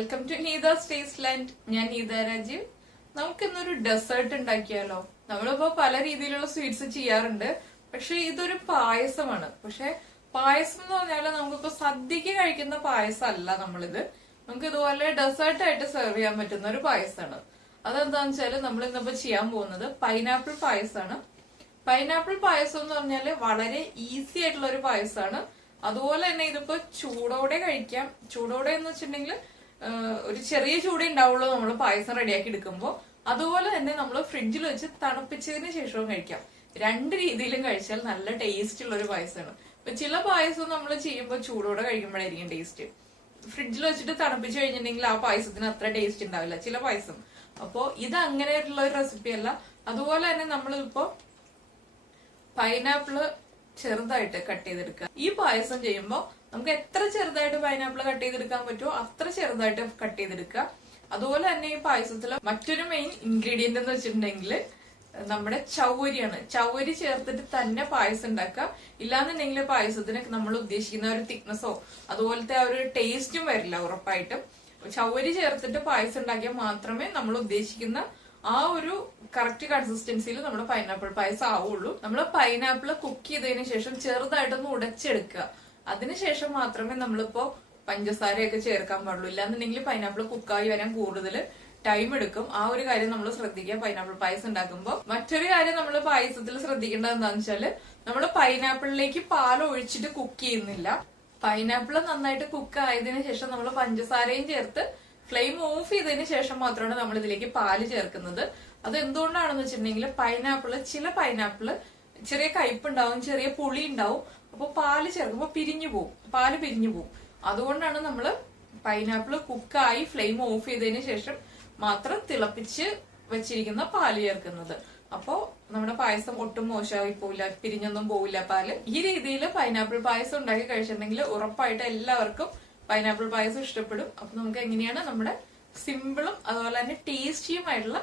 Welcome to Neetha's ടേസ്റ്റ്ലാൻഡ്. ഞാൻ നീത രാജീവ്. നമുക്ക് ഇന്നൊരു ഡെസേർട്ട് ഉണ്ടാക്കിയാലോ? നമ്മളിപ്പോ പല രീതിയിലുള്ള സ്വീറ്റ്സ് ചെയ്യാറുണ്ട്, പക്ഷെ ഇതൊരു പായസമാണ്. പക്ഷെ പായസം എന്ന് പറഞ്ഞാല് നമുക്കിപ്പോ സദ്യക്ക് കഴിക്കുന്ന പായസം അല്ല നമ്മളിത്. നമുക്ക് ഇതുപോലെ ഡെസേർട്ട് ആയിട്ട് സെർവ് ചെയ്യാൻ പറ്റുന്ന ഒരു പായസമാണ്. അതെന്താന്ന് വെച്ചാല് നമ്മൾ ഇന്നിപ്പോ ചെയ്യാൻ പോകുന്നത് പൈനാപ്പിൾ പായസമാണ്. പൈനാപ്പിൾ പായസം എന്ന് പറഞ്ഞാല് വളരെ ഈസി ആയിട്ടുള്ള ഒരു പായസമാണ്. അതുപോലെ തന്നെ ഇതിപ്പോ ചൂടോടെ കഴിക്കാം. ചൂടോടെ എന്ന് വെച്ചിട്ടുണ്ടെങ്കിൽ ഒരു ചെറിയ ചൂടേ ഉണ്ടാവുള്ളൂ നമ്മൾ പായസം റെഡിയാക്കി എടുക്കുമ്പോൾ. അതുപോലെ തന്നെ നമ്മൾ ഫ്രിഡ്ജിൽ വെച്ച് തണുപ്പിച്ചതിന് ശേഷവും കഴിക്കാം. രണ്ട് രീതിയിലും കഴിച്ചാൽ നല്ല ടേസ്റ്റ് ഉള്ള ഒരു പായസമാണ്. ഇപ്പൊ ചില പായസം നമ്മൾ ചെയ്യുമ്പോൾ ചൂടോടെ കഴിക്കുമ്പോഴായിരിക്കും ടേസ്റ്റ്. ഫ്രിഡ്ജിൽ വെച്ചിട്ട് തണുപ്പിച്ച് കഴിഞ്ഞിട്ടുണ്ടെങ്കിൽ ആ പായസത്തിന് അത്ര ടേസ്റ്റ് ഉണ്ടാവില്ല ചില പായസം. അപ്പോ ഇത് അങ്ങനെയായിട്ടുള്ള ഒരു റെസിപ്പി അല്ല. അതുപോലെ തന്നെ നമ്മളിപ്പോ പൈനാപ്പിള് ചെറുതായിട്ട് കട്ട് ചെയ്തെടുക്കുക. ഈ പായസം ചെയ്യുമ്പോൾ നമുക്ക് എത്ര ചെറുതായിട്ട് പൈനാപ്പിൾ കട്ട് ചെയ്തെടുക്കാൻ പറ്റുമോ അത്ര ചെറുതായിട്ട് കട്ട് ചെയ്തെടുക്കുക. അതുപോലെ തന്നെ ഈ പായസത്തില് മറ്റൊരു മെയിൻ ഇൻഗ്രീഡിയന്റ് എന്ന് വെച്ചിട്ടുണ്ടെങ്കിൽ നമ്മുടെ ചവ്വരിയാണ്. ചവ്വരി ചേർത്തിട്ട് തന്നെ പായസം ഉണ്ടാക്കുക. ഇല്ലാന്നുണ്ടെങ്കിൽ പായസത്തിന് നമ്മൾ ഉദ്ദേശിക്കുന്ന ഒരു തിക്നെസ്സോ അതുപോലത്തെ ആ ഒരു ടേസ്റ്റും വരില്ല ഉറപ്പായിട്ടും. ചവ്വരി ചേർത്തിട്ട് പായസം ഉണ്ടാക്കിയാൽ മാത്രമേ നമ്മൾ ഉദ്ദേശിക്കുന്ന ആ ഒരു കറക്റ്റ് കൺസിസ്റ്റൻസിയിൽ നമ്മുടെ പൈനാപ്പിൾ പായസം ആവുള്ളൂ. നമ്മൾ പൈനാപ്പിൾ കുക്ക് ചെയ്തതിനു ശേഷം ചെറുതായിട്ടൊന്ന് ഉടച്ചെടുക്കുക. അതിനുശേഷം മാത്രമേ നമ്മളിപ്പോ പഞ്ചസാരയൊക്കെ ചേർക്കാൻ പാടുള്ളൂ. ഇല്ലാന്നുണ്ടെങ്കിൽ പൈനാപ്പിൾ കുക്കായി വരാൻ കൂടുതൽ ടൈം എടുക്കും. ആ ഒരു കാര്യം നമ്മൾ ശ്രദ്ധിക്കുക പൈനാപ്പിൾ പായസം ഉണ്ടാക്കുമ്പോൾ. മറ്റൊരു കാര്യം നമ്മൾ പായസത്തിൽ ശ്രദ്ധിക്കേണ്ടത് എന്താണെന്ന് വെച്ചാല് നമ്മൾ പൈനാപ്പിളിലേക്ക് പാൽ ഒഴിച്ചിട്ട് കുക്ക് ചെയ്യുന്നില്ല. പൈനാപ്പിൾ നന്നായിട്ട് കുക്ക് ആയതിനു ശേഷം നമ്മൾ പഞ്ചസാരയും ചേർത്ത് ഫ്ലെയിം ഓഫ് ചെയ്തതിന് ശേഷം മാത്രമാണ് നമ്മൾ ഇതിലേക്ക് പാല് ചേർക്കുന്നത്. അത് എന്തുകൊണ്ടാണെന്ന് വെച്ചിട്ടുണ്ടെങ്കിൽ ചില പൈനാപ്പിള് ചെറിയ കയ്പുണ്ടാവും, ചെറിയ പുളി ഉണ്ടാവും. അപ്പൊ പാല് ചേർക്കുമ്പോൾ പാല് പിരിഞ്ഞു പോവും. അതുകൊണ്ടാണ് നമ്മൾ പൈനാപ്പിൾ കുക്കായി ഫ്ലെയിം ഓഫ് ചെയ്തതിന് ശേഷം മാത്രം തിളപ്പിച്ച് വെച്ചിരിക്കുന്ന പാല് ചേർക്കുന്നത്. അപ്പോ നമ്മുടെ പായസം ഒട്ടും മോശമായി പോവില്ല, പിരിഞ്ഞൊന്നും പോവില്ല പാല്. ഈ രീതിയിൽ പൈനാപ്പിൾ പായസം ഉണ്ടാക്കി കഴിച്ചിട്ടുണ്ടെങ്കിൽ ഉറപ്പായിട്ട് എല്ലാവർക്കും പൈനാപ്പിൾ പായസം ഇഷ്ടപ്പെടും. അപ്പൊ നമുക്ക് എങ്ങനെയാണ് നമ്മുടെ സിമ്പിളും അതുപോലെ തന്നെ ടേസ്റ്റിയുമായിട്ടുള്ള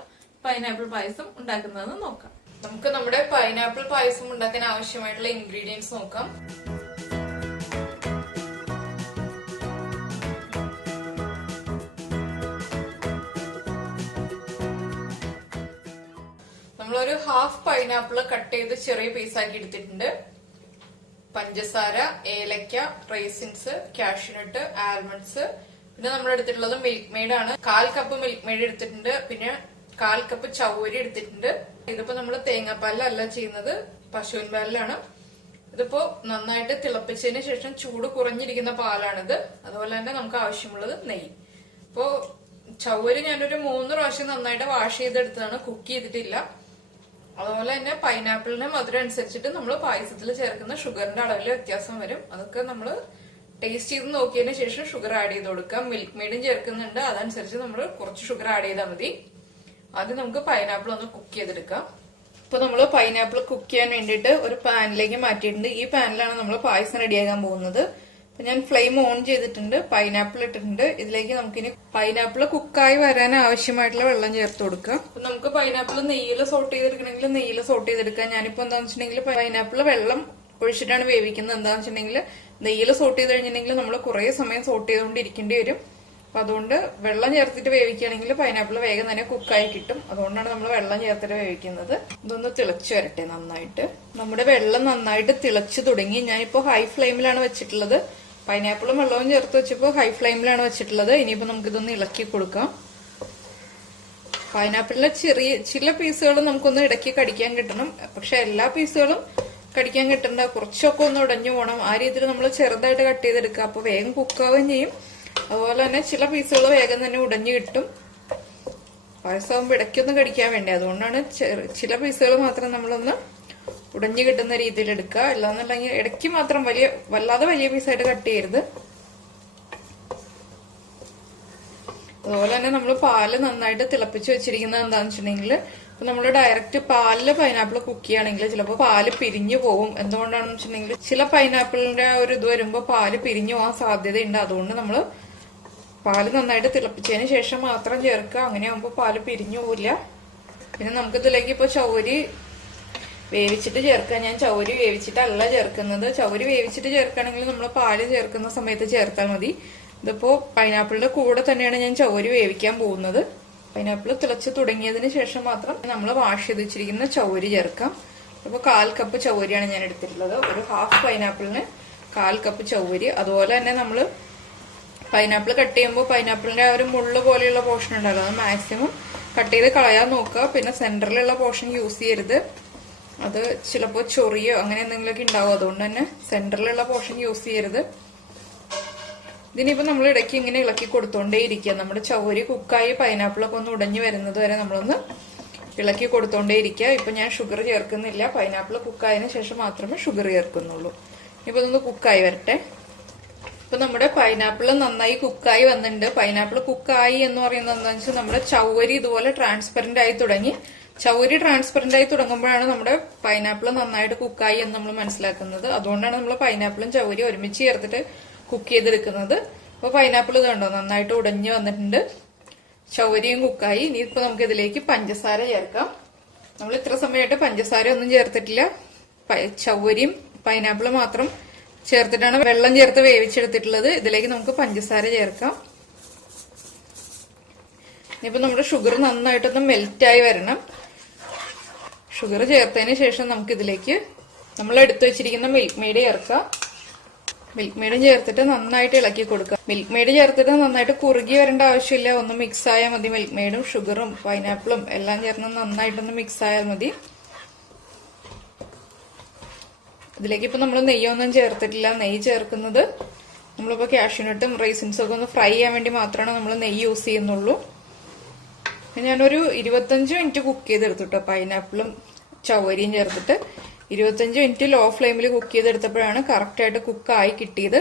പൈനാപ്പിൾ പായസം ഉണ്ടാക്കുന്നതെന്ന് നോക്കാം. നമുക്ക് നമ്മുടെ പൈനാപ്പിൾ പായസം ഉണ്ടാക്കാൻ ആവശ്യമായിട്ടുള്ള ഇൻഗ്രീഡിയൻസ് നോക്കാം. നമ്മളൊരു ഹാഫ് പൈനാപ്പിൾ കട്ട് ചെയ്ത് ചെറിയ പീസാക്കി എടുത്തിട്ടുണ്ട്. പഞ്ചസാര, ഏലക്ക, റൈസിൻസ്, കാഷ്യൂ നട്ട്, ആൽമണ്ട്സ്, പിന്നെ നമ്മൾ എടുത്തിട്ടുള്ളത് മിൽക്ക് മെയ്ഡ് ആണ്. 1/4 കപ്പ് മിൽക്ക് മെയ്ഡ് എടുത്തിട്ടുണ്ട്. പിന്നെ 1/4 കപ്പ് ചവ്വരി എടുത്തിട്ടുണ്ട്. ഇതിപ്പോ നമ്മൾ തേങ്ങാപ്പാലിലല്ല ചെയ്യുന്നത്, പശുവിൻ പാലിലാണ്. ഇതിപ്പോ നന്നായിട്ട് തിളപ്പിച്ചതിന് ശേഷം ചൂട് കുറഞ്ഞിരിക്കുന്ന പാലാണിത്. അതുപോലെ തന്നെ നമുക്ക് ആവശ്യമുള്ളത് നെയ്യ്. ഇപ്പോ ചവ്വരി ഞാനൊരു 3 പ്രാവശ്യം നന്നായിട്ട് വാഷ് ചെയ്തെടുത്തതാണ്, കുക്ക് ചെയ്തിട്ടില്ല. അതുപോലെ തന്നെ പൈനാപ്പിളിന് മധുരം അനുസരിച്ചിട്ട് നമ്മൾ പായസത്തിൽ ചേർക്കുന്ന ഷുഗറിന്റെ അളവിൽ വ്യത്യാസം വരും. അതൊക്കെ നമ്മൾ ടേസ്റ്റ് ചെയ്ത് നോക്കിയതിന് ശേഷം ഷുഗർ ആഡ് ചെയ്ത് കൊടുക്കാം. മിൽക്ക് മെയ്ഡും ചേർക്കുന്നുണ്ട്, അതനുസരിച്ച് നമ്മൾ കുറച്ച് ഷുഗർ ആഡ് ചെയ്താൽ മതി. ആദ്യം നമുക്ക് പൈനാപ്പിൾ ഒന്ന് കുക്ക് ചെയ്തെടുക്കാം. ഇപ്പൊ നമ്മൾ പൈനാപ്പിൾ കുക്ക് ചെയ്യാൻ വേണ്ടിയിട്ട് ഒരു പാനിലേക്ക് മാറ്റിയിട്ടുണ്ട്. ഈ പാനിലാണ് നമ്മൾ പായസം റെഡിയാക്കാൻ പോകുന്നത്. ഞാൻ ഫ്ലെയിം ഓൺ ചെയ്തിട്ടുണ്ട്, പൈനാപ്പിൾ ഇട്ടിട്ടുണ്ട്. ഇതിലേക്ക് നമുക്കിനി പൈനാപ്പിൾ കുക്കായി വരാൻ ആവശ്യമായിട്ടുള്ള വെള്ളം ചേർത്ത് കൊടുക്കാം. അപ്പൊ നമുക്ക് പൈനാപ്പിൾ നെയ്യിൽ സോട്ട് ചെയ്തെടുക്കണമെങ്കിൽ നെയ്യിൽ സോട്ട് ചെയ്തെടുക്കാം. ഞാനിപ്പോ എന്താണെന്ന് വെച്ചിട്ടുണ്ടെങ്കിൽ പൈനാപ്പിൾ വെള്ളം ഒഴിച്ചിട്ടാണ് വേവിക്കുന്നത്. എന്താണെന്ന് വെച്ചിട്ടുണ്ടെങ്കിൽ നെയ്യിൽ സോട്ട് ചെയ്ത് കഴിഞ്ഞിട്ടുണ്ടെങ്കിൽ നമ്മൾ കുറെ സമയം സോട്ട് ചെയ്തുകൊണ്ടിരിക്കേണ്ടി വരും. അപ്പൊ അതുകൊണ്ട് വെള്ളം ചേർത്തിട്ട് വേവിക്കുകയാണെങ്കിൽ പൈനാപ്പിൾ വേഗം തന്നെ കുക്കായി കിട്ടും. അതുകൊണ്ടാണ് നമ്മൾ വെള്ളം ചേർത്തിട്ട് വേവിക്കുന്നത്. ഇതൊന്ന് തിളച്ചു വരട്ടെ നന്നായിട്ട്. നമ്മുടെ വെള്ളം നന്നായിട്ട് തിളച്ചു തുടങ്ങി. ഞാനിപ്പോ ഹൈ ഫ്ലെയിമിലാണ് വെച്ചിട്ടുള്ളത്. പൈനാപ്പിളും വെള്ളവും ചേർത്ത് വെച്ചപ്പോൾ ഹൈ ഫ്ലെയിമിലാണ് വെച്ചിട്ടുള്ളത്. ഇനിയിപ്പോ നമുക്കിതൊന്ന് ഇളക്കി കൊടുക്കാം. പൈനാപ്പിളിലെ ചില പീസുകൾ നമുക്കൊന്ന് ഇടയ്ക്ക് കടിക്കാൻ കിട്ടണം, പക്ഷെ എല്ലാ പീസുകളും കടിക്കാൻ കിട്ടണ്ട. കുറച്ചൊക്കെ ഒന്ന് ഉടഞ്ഞു പോകണം. ആ രീതിയിൽ നമ്മൾ ചെറുതായിട്ട് കട്ട് ചെയ്തെടുക്കുക. അപ്പൊ വേഗം കുക്കാവുകയും ചെയ്യും. അതുപോലെ തന്നെ ചില പീസുകൾ വേഗം തന്നെ ഉടഞ്ഞു കിട്ടും. പായസമാകുമ്പോൾ ഇടയ്ക്കൊന്ന് കടിക്കാൻ വേണ്ടി, അതുകൊണ്ടാണ് ചില പീസുകൾ മാത്രം നമ്മളൊന്ന് ഉടഞ്ഞു കിട്ടുന്ന രീതിയിൽ എടുക്കുക. അല്ലാന്നുണ്ടെങ്കിൽ ഇടയ്ക്ക് മാത്രം വല്ലാതെ വലിയ പീസായിട്ട് കട്ട് ചെയ്യരുത്. അതുപോലെ തന്നെ നമ്മൾ പാല് നന്നായിട്ട് തിളപ്പിച്ച് വെച്ചിരിക്കുന്നത് എന്താണെന്ന് വെച്ചിട്ടുണ്ടെങ്കിൽ ഇപ്പൊ നമ്മൾ ഡയറക്റ്റ് പാലില് പൈനാപ്പിൾ കുക്ക് ചെയ്യുകയാണെങ്കിൽ ചിലപ്പോൾ പാല് പിരിഞ്ഞു പോകും. എന്തുകൊണ്ടാണെന്ന് വെച്ചിട്ടുണ്ടെങ്കിൽ ചില പൈനാപ്പിളിന്റെ ഒരു ഇത് വരുമ്പോൾ പാല് പിരിഞ്ഞു പോകാൻ സാധ്യതയുണ്ട്. അതുകൊണ്ട് നമ്മൾ പാല് നന്നായിട്ട് തിളപ്പിച്ചതിന് ശേഷം മാത്രം ചേർക്കുക. അങ്ങനെയാകുമ്പോൾ പാല് പിരിഞ്ഞു പോവില്ല. പിന്നെ നമുക്കിതിലേക്ക് ഇപ്പൊ ചവ്വരി വേവിച്ചിട്ട് ചേർക്കുക. ഞാൻ ചവ്വരി വേവിച്ചിട്ടല്ല ചേർക്കുന്നത്. ചവ്വരി വേവിച്ചിട്ട് ചേർക്കുകയാണെങ്കിൽ നമ്മൾ പാല് ചേർക്കുന്ന സമയത്ത് ചേർത്താൽ മതി. ഇതിപ്പോ പൈനാപ്പിളിന്റെ കൂടെ തന്നെയാണ് ഞാൻ ചവ്വരി വേവിക്കാൻ പോകുന്നത്. പൈനാപ്പിൾ തിളച്ച് തുടങ്ങിയതിന് ശേഷം മാത്രം നമ്മൾ വാഷ് ചെയ്ത് വെച്ചിരിക്കുന്ന ചവ്വരി ചേർക്കാം. അപ്പോൾ 1/4 കപ്പ് ചവ്വരിയാണ് ഞാൻ എടുത്തിട്ടുള്ളത്. ഒരു ഹാഫ് പൈനാപ്പിളിന് 1/4 കപ്പ് ചവ്വരി. അതുപോലെ തന്നെ നമ്മൾ പൈനാപ്പിൾ കട്ട് ചെയ്യുമ്പോൾ പൈനാപ്പിളിന്റെ ആ ഒരു മുള്ളു പോലെയുള്ള പോർഷൻ ഉണ്ടല്ലോ, അത് മാക്സിമം കട്ട് ചെയ്ത് കളയാൻ നോക്കുക. പിന്നെ സെന്ററിലുള്ള പോർഷൻ യൂസ് ചെയ്യരുത്, അത് ചിലപ്പോൾ ചൊറിയോ അങ്ങനെ എന്തെങ്കിലുമൊക്കെ ഉണ്ടാവും. അതുകൊണ്ട് തന്നെ സെന്ററിലുള്ള പോർഷൻ യൂസ് ചെയ്യരുത്. ഇതിനിപ്പോ നമ്മൾ ഇടയ്ക്ക് ഇങ്ങനെ ഇളക്കി കൊടുത്തോണ്ടേ ഇരിക്കുക. നമ്മുടെ ചവ്വരി കുക്കായി പൈനാപ്പിളൊക്കെ ഒന്ന് ഉടഞ്ഞു വരുന്നത് വരെ നമ്മളൊന്ന് ഇളക്കി കൊടുത്തോണ്ടേ ഇരിക്കുക. ഇപ്പൊ ഞാൻ ഷുഗർ ചേർക്കുന്നില്ല, പൈനാപ്പിൾ കുക്കായതിനു ശേഷം മാത്രമേ ഷുഗർ ചേർക്കുന്നുള്ളൂ. ഇപ്പൊ ഇതൊന്ന് കുക്കായി വരട്ടെ. ഇപ്പൊ നമ്മുടെ പൈനാപ്പിൾ നന്നായി കുക്കായി വന്നിട്ടുണ്ട്. പൈനാപ്പിൾ കുക്കായി എന്ന് പറയുന്നത് എന്താണെന്ന് വെച്ചാൽ നമ്മുടെ ചവ്വരി ഇതുപോലെ ട്രാൻസ്പെറന്റ് ആയി തുടങ്ങി. ചവ്വരി ട്രാൻസ്പെറന്റ് ആയി തുടങ്ങുമ്പോഴാണ് നമ്മുടെ പൈനാപ്പിൾ നന്നായിട്ട് കുക്കായി എന്ന് നമ്മൾ മനസ്സിലാക്കുന്നത്. അതുകൊണ്ടാണ് നമ്മൾ പൈനാപ്പിളും ചവ്വരി ഒരുമിച്ച് ചേർത്തിട്ട് കുക്ക് ചെയ്തെടുക്കുന്നത്. അപ്പൊ പൈനാപ്പിൾ ഇതുണ്ടോ നന്നായിട്ട് ഉടഞ്ഞു വന്നിട്ടുണ്ട്, ചവ്വരിയും കുക്കായി. ഇനിയിപ്പോ നമുക്ക് ഇതിലേക്ക് പഞ്ചസാര ചേർക്കാം. നമ്മൾ ഇത്ര സമയമായിട്ട് പഞ്ചസാര ഒന്നും ചേർത്തിട്ടില്ല, ചവ്വരിയും പൈനാപ്പിൾ മാത്രം ചേർത്തിട്ടാണ് വെള്ളം ചേർത്ത് വേവിച്ചെടുത്തിട്ടുള്ളത്. ഇതിലേക്ക് നമുക്ക് പഞ്ചസാര ചേർക്കാം. ഇനിയിപ്പോ നമ്മുടെ ഷുഗർ നന്നായിട്ടൊന്ന് മെൽറ്റായി വരണം. ഷുഗർ ചേർത്തതിന് ശേഷം നമുക്ക് ഇതിലേക്ക് നമ്മൾ എടുത്തു വെച്ചിരിക്കുന്ന മിൽക്ക് മെയ്ഡ് ചേർക്കാം. മിൽക്ക് മെയ്ഡും ചേർത്തിട്ട് നന്നായിട്ട് ഇളക്കി കൊടുക്കുക. മിൽക്ക് മെയ്ഡ് ചേർത്തിട്ട് നന്നായിട്ട് കുറുകി വരേണ്ട ആവശ്യമില്ല, ഒന്ന് മിക്സ് ആയാൽ മതി. മിൽക്ക് മെയ്ഡും ഷുഗറും പൈനാപ്പിളും എല്ലാം ചേർന്ന് നന്നായിട്ടൊന്ന് മിക്സ് ആയാൽ മതി. ഇതിലേക്ക് ഇപ്പൊ നമ്മൾ നെയ്യൊന്നും ചേർത്തിട്ടില്ല. നെയ്യ് ചേർക്കുന്നത് നമ്മളിപ്പോ കാഷ്യൂനട്ടും റൈസിൻസും ഒക്കെ ഒന്ന് ഫ്രൈ ചെയ്യാൻ വേണ്ടി മാത്രമാണ് നമ്മൾ നെയ്യ് യൂസ് ചെയ്യുന്നുള്ളൂ. ഞാനൊരു 25 മിനിറ്റ് കുക്ക് ചെയ്തെടുത്തിട്ടോ പൈനാപ്പിളും ചവ്വരിയും ചേർത്തിട്ട്. 25 മിനിറ്റ് ലോ ഫ്ലെയിമിൽ കുക്ക് ചെയ്തെടുത്തപ്പോഴാണ് കറക്റ്റ് ആയിട്ട് കുക്കായി കിട്ടിയത്.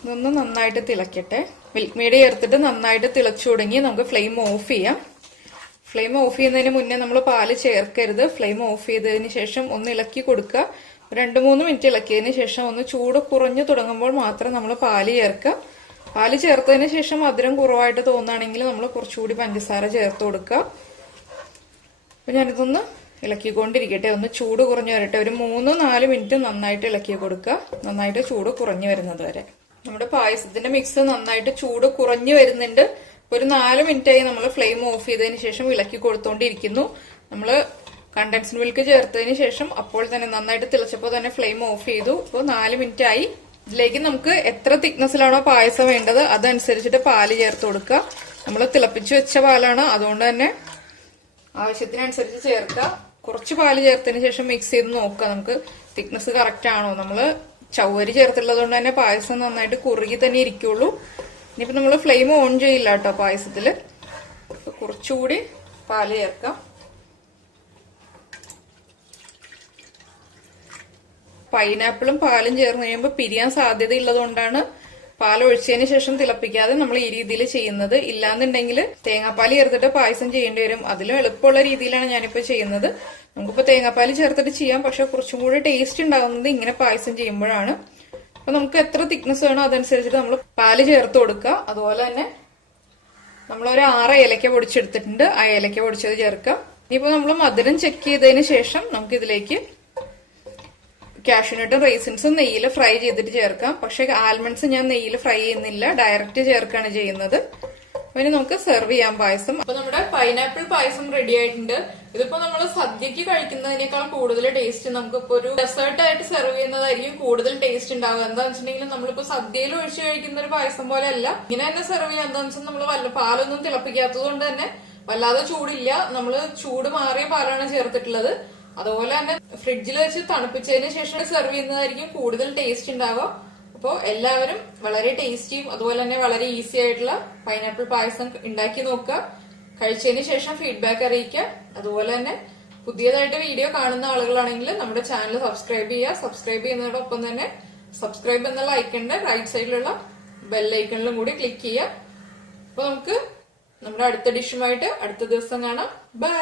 ഇതൊന്ന് നന്നായിട്ട് തിളക്കട്ടെ. മിൽക്ക് മെയ്ഡ് ചേർത്തിട്ട് നന്നായിട്ട് തിളച്ചു തുടങ്ങി. നമുക്ക് ഫ്ലെയിം ഓഫ് ചെയ്യാം. ഫ്ലെയിം ഓഫ് ചെയ്യുന്നതിന് മുന്നേ നമ്മൾ പാല് ചേർക്കരുത്. ഫ്ലെയിം ഓഫ് ചെയ്തതിന് ശേഷം ഒന്ന് ഇളക്കി കൊടുക്കുക. 2-3 മിനിറ്റ് ഇളക്കിയതിന് ശേഷം ഒന്ന് ചൂട് കുറഞ്ഞു തുടങ്ങുമ്പോൾ മാത്രം നമ്മൾ പാല് ചേർക്കുക. പാല് ചേർത്തതിന് ശേഷം മധുരം കുറവായിട്ട് തോന്നുകയാണെങ്കിൽ നമ്മൾ കുറച്ചുകൂടി പഞ്ചസാര ചേർത്ത് കൊടുക്കുക. അപ്പൊ ഞാനിതൊന്ന് ഇളക്കിക്കൊണ്ടിരിക്കട്ടെ, ഒന്ന് ചൂട് കുറഞ്ഞു വരട്ടെ. ഒരു 3-4 മിനിറ്റ് നന്നായിട്ട് ഇളക്കി കൊടുക്കുക, നന്നായിട്ട് ചൂട് കുറഞ്ഞു വരുന്നത് വരെ. നമ്മുടെ പായസത്തിന്റെ മിക്സ് നന്നായിട്ട് ചൂട് കുറഞ്ഞു വരുന്നുണ്ട്. ഒരു 4 മിനിറ്റായി നമ്മൾ ഫ്ലെയിം ഓഫ് ചെയ്തതിന് ശേഷം ഇളക്കി കൊടുത്തോണ്ടിരിക്കുന്നു. നമ്മൾ കണ്ടൻസ്ഡ് മിൽക്ക് ചേർത്തതിന് ശേഷം അപ്പോൾ തന്നെ നന്നായിട്ട് തിളച്ചപ്പോൾ തന്നെ ഫ്ലെയിം ഓഫ് ചെയ്തു. ഇപ്പോൾ 4 മിനിറ്റ് ആയി. ഇതിലേക്ക് നമുക്ക് എത്ര തിക്നെസ്സിലാണോ പായസം വേണ്ടത് അതനുസരിച്ചിട്ട് പാല് ചേർത്ത് കൊടുക്കുക. നമ്മൾ തിളപ്പിച്ച് വെച്ച പാലാണ്, അതുകൊണ്ട് തന്നെ ആവശ്യത്തിനനുസരിച്ച് ചേർക്കുക. കുറച്ച് പാല് ചേർത്തതിന് ശേഷം മിക്സ് ചെയ്ത് നോക്കുക നമുക്ക് തിക്നെസ് കറക്റ്റ് ആണോ. നമ്മള് ചവ്വരി ചേർത്തുള്ളത് കൊണ്ട് തന്നെ പായസം നന്നായിട്ട് കുറുകി തന്നെ ഇരിക്കുള്ളൂ. ഇനിയിപ്പോ നമ്മൾ ഫ്ലെയിം ഓൺ ചെയ്യില്ല കേട്ടോ പായസത്തില്. കുറച്ചുകൂടി പാല് ചേർക്കാം. പൈനാപ്പിളും പാലും ചേർന്ന് കഴിയുമ്പോൾ പിരിയാൻ സാധ്യത ഉള്ളതുകൊണ്ടാണ് പാൽ ഒഴിച്ചതിന് ശേഷം തിളപ്പിക്കാതെ നമ്മൾ ഈ രീതിയിൽ ചെയ്യുന്നത്. ഇല്ലാന്നുണ്ടെങ്കിൽ തേങ്ങാപ്പാൽ ചേർത്തിട്ട് പായസം ചെയ്യേണ്ടി വരും. അതിലും എളുപ്പമുള്ള രീതിയിലാണ് ഞാനിപ്പോ ചെയ്യുന്നത്. നമുക്കിപ്പോ തേങ്ങാപ്പാൽ ചേർത്തിട്ട് ചെയ്യാം, പക്ഷെ കുറച്ചും കൂടി ടേസ്റ്റ് ഉണ്ടാകുന്നത് ഇങ്ങനെ പായസം ചെയ്യുമ്പോഴാണ്. അപ്പൊ നമുക്ക് എത്ര തിക്നെസ് വേണോ അതനുസരിച്ചിട്ട് നമ്മൾ പാല് ചേർത്ത് കൊടുക്കുക. അതുപോലെ തന്നെ നമ്മളൊരു 6 ഏലക്ക പൊടിച്ചെടുത്തിട്ടുണ്ട്, ആ ഏലക്ക പൊടിച്ചത് ചേർക്കുക. ഇനിയിപ്പോ നമ്മൾ മധുരം ചെക്ക് ചെയ്തതിന് ശേഷം നമുക്ക് ഇതിലേക്ക് കാഷ്യൂനട്ടും റൈസിൻസും നെയ്യിൽ ഫ്രൈ ചെയ്തിട്ട് ചേർക്കാം. പക്ഷെ ആൽമണ്ട്സ് ഞാൻ നെയ്യിൽ ഫ്രൈ ചെയ്യുന്നില്ല, ഡയറക്റ്റ് ചേർക്കാണ് ചെയ്യുന്നത്. ഇനി നമുക്ക് സെർവ് ചെയ്യാം പായസം. അപ്പൊ നമ്മുടെ പൈനാപ്പിൾ പായസം റെഡി ആയിട്ടുണ്ട്. ഇതിപ്പോ നമ്മൾ സദ്യക്ക് കഴിക്കുന്നതിനേക്കാൾ കൂടുതൽ ടേസ്റ്റ് നമുക്കിപ്പോ ഒരു ഡെസേർട്ട് ആയിട്ട് സെർവ് ചെയ്യുന്നതായിരിക്കും കൂടുതൽ ടേസ്റ്റ് ഉണ്ടാവുക. എന്താണെന്ന് വെച്ചിട്ടുണ്ടെങ്കിൽ നമ്മളിപ്പോ സദ്യയിൽ ഒഴിച്ച് കഴിക്കുന്ന ഒരു പായസം പോലെ അല്ല, ഇങ്ങനെ തന്നെ സെർവ് ചെയ്യാം. എന്താണെന്ന് വെച്ചാൽ നമ്മൾ പാലൊന്നും തിളപ്പിക്കാത്തത് കൊണ്ട് തന്നെ വല്ലാതെ ചൂടില്ല, നമ്മള് ചൂട് മാറിയ പാലാണ് ചേർത്തിട്ടുള്ളത്. അതുപോലെ തന്നെ ഫ്രിഡ്ജിൽ വെച്ച് തണുപ്പിച്ചതിന് ശേഷം സെർവ് ചെയ്യുന്നതായിരിക്കും കൂടുതൽ ടേസ്റ്റ് ഉണ്ടാവുക. അപ്പോൾ എല്ലാവരും വളരെ ടേസ്റ്റിയും അതുപോലെ തന്നെ വളരെ ഈസി ആയിട്ടുള്ള പൈനാപ്പിൾ പായസം ഉണ്ടാക്കി നോക്കുക. കഴിച്ചതിന് ശേഷം ഫീഡ്ബാക്ക് അറിയിക്കുക. അതുപോലെ തന്നെ പുതിയതായിട്ട് വീഡിയോ കാണുന്ന ആളുകളാണെങ്കിൽ നമ്മുടെ ചാനൽ സബ്സ്ക്രൈബ് ചെയ്യുക. സബ്സ്ക്രൈബ് ചെയ്യുന്നതോടൊപ്പം തന്നെ സബ്സ്ക്രൈബ് എന്നുള്ള ഐക്കണിന്റെ റൈറ്റ് സൈഡിലുള്ള ബെല്ലൈക്കണിലും കൂടി ക്ലിക്ക് ചെയ്യുക. അപ്പൊ നമുക്ക് നമ്മുടെ അടുത്ത ഡിഷുമായിട്ട് അടുത്ത ദിവസം കാണാം. ബൈ.